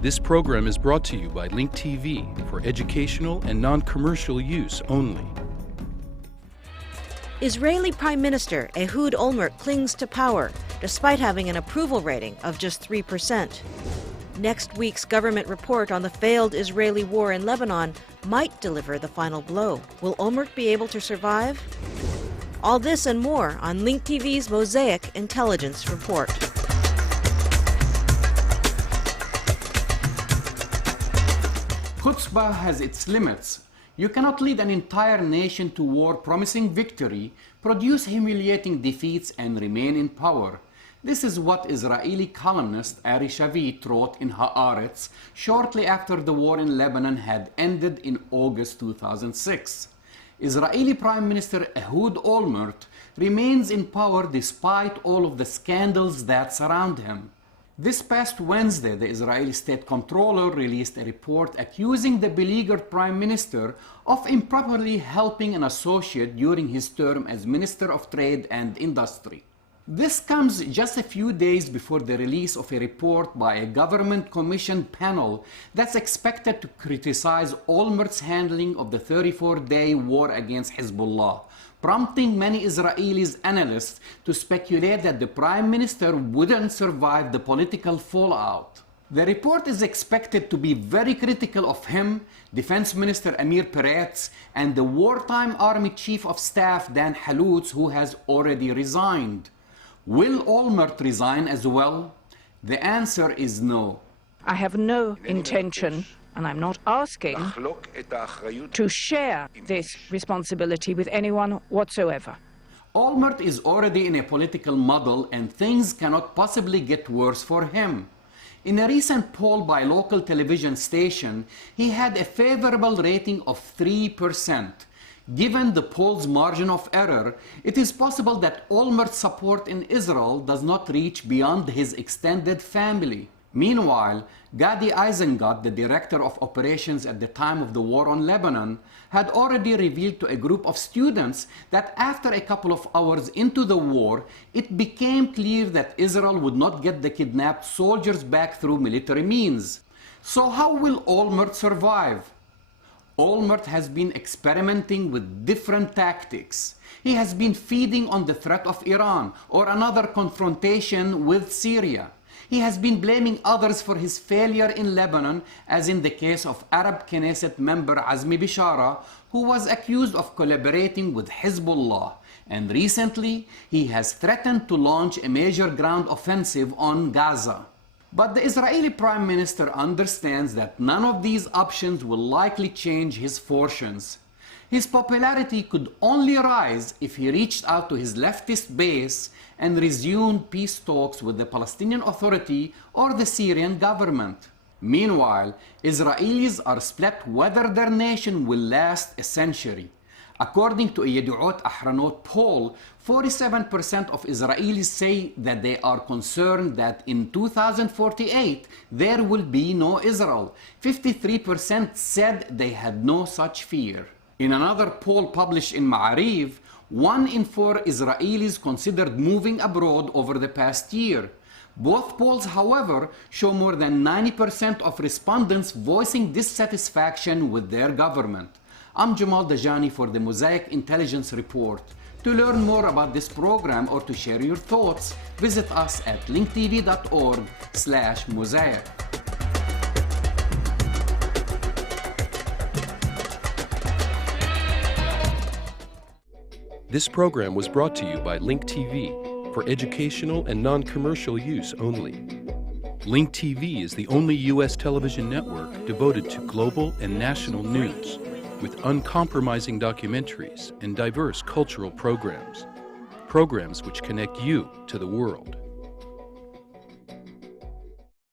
This program is brought to you by Link TV for educational and non-commercial use only. Israeli Prime Minister Ehud Olmert clings to power, despite having an approval rating of just 3%. Next week's government report on the failed Israeli war in Lebanon might deliver the final blow. Will Olmert be able to survive? All this and more on Link TV's Mosaic Intelligence Report. Chutzpah has its limits. You cannot lead an entire nation to war promising victory, produce humiliating defeats, and remain in power. This is what Israeli columnist Ari Shavit wrote in Haaretz shortly after the war in Lebanon had ended in August 2006. Israeli Prime Minister Ehud Olmert remains in power despite all of the scandals that surround him. This past Wednesday, the Israeli State Comptroller released a report accusing the beleaguered Prime Minister of improperly helping an associate during his term as Minister of Trade and Industry. This comes just a few days before the release of a report by a government-commissioned panel that's expected to criticize Olmert's handling of the 34-day war against Hezbollah, prompting many Israeli analysts to speculate that the Prime Minister wouldn't survive the political fallout. The report is expected to be very critical of him, Defense Minister Amir Peretz, and the wartime Army Chief of Staff Dan Halutz, who has already resigned. Will Olmert resign as well? The answer is no. I have no intention, and I'm not asking, to share this responsibility with anyone whatsoever. Olmert is already in a political muddle, and things cannot possibly get worse for him. In a recent poll by a local television station, he had a favorable rating of 3%. Given the poll's margin of error, it is possible that Olmert's support in Israel does not reach beyond his extended family. Meanwhile, Gadi Eisengut, the director of operations at the time of the war on Lebanon, had already revealed to a group of students that after a couple of hours into the war, it became clear that Israel would not get the kidnapped soldiers back through military means. So how will Olmert survive? Olmert has been experimenting with different tactics. He has been feeding on the threat of Iran or another confrontation with Syria. He has been blaming others for his failure in Lebanon, as in the case of Arab Knesset member Azmi Bishara, who was accused of collaborating with Hezbollah. And recently, he has threatened to launch a major ground offensive on Gaza. But the Israeli Prime Minister understands that none of these options will likely change his fortunes. His popularity could only rise if he reached out to his leftist base and resumed peace talks with the Palestinian Authority or the Syrian government. Meanwhile, Israelis are split whether their nation will last a century. According to a Yeduot Ahranot poll, 47% of Israelis say that they are concerned that in 2048 there will be no Israel. 53% said they had no such fear. In another poll published in Ma'ariv, 1 in 4 Israelis considered moving abroad over the past year. Both polls, however, show more than 90% of respondents voicing dissatisfaction with their government. I'm Jamal Dajani for the Mosaic Intelligence Report. To learn more about this program or to share your thoughts, visit us at linktv.org/mosaic. This program was brought to you by Link TV for educational and non-commercial use only. Link TV is the only U.S. television network devoted to global and national news, with uncompromising documentaries and diverse cultural programs which connect you to the world.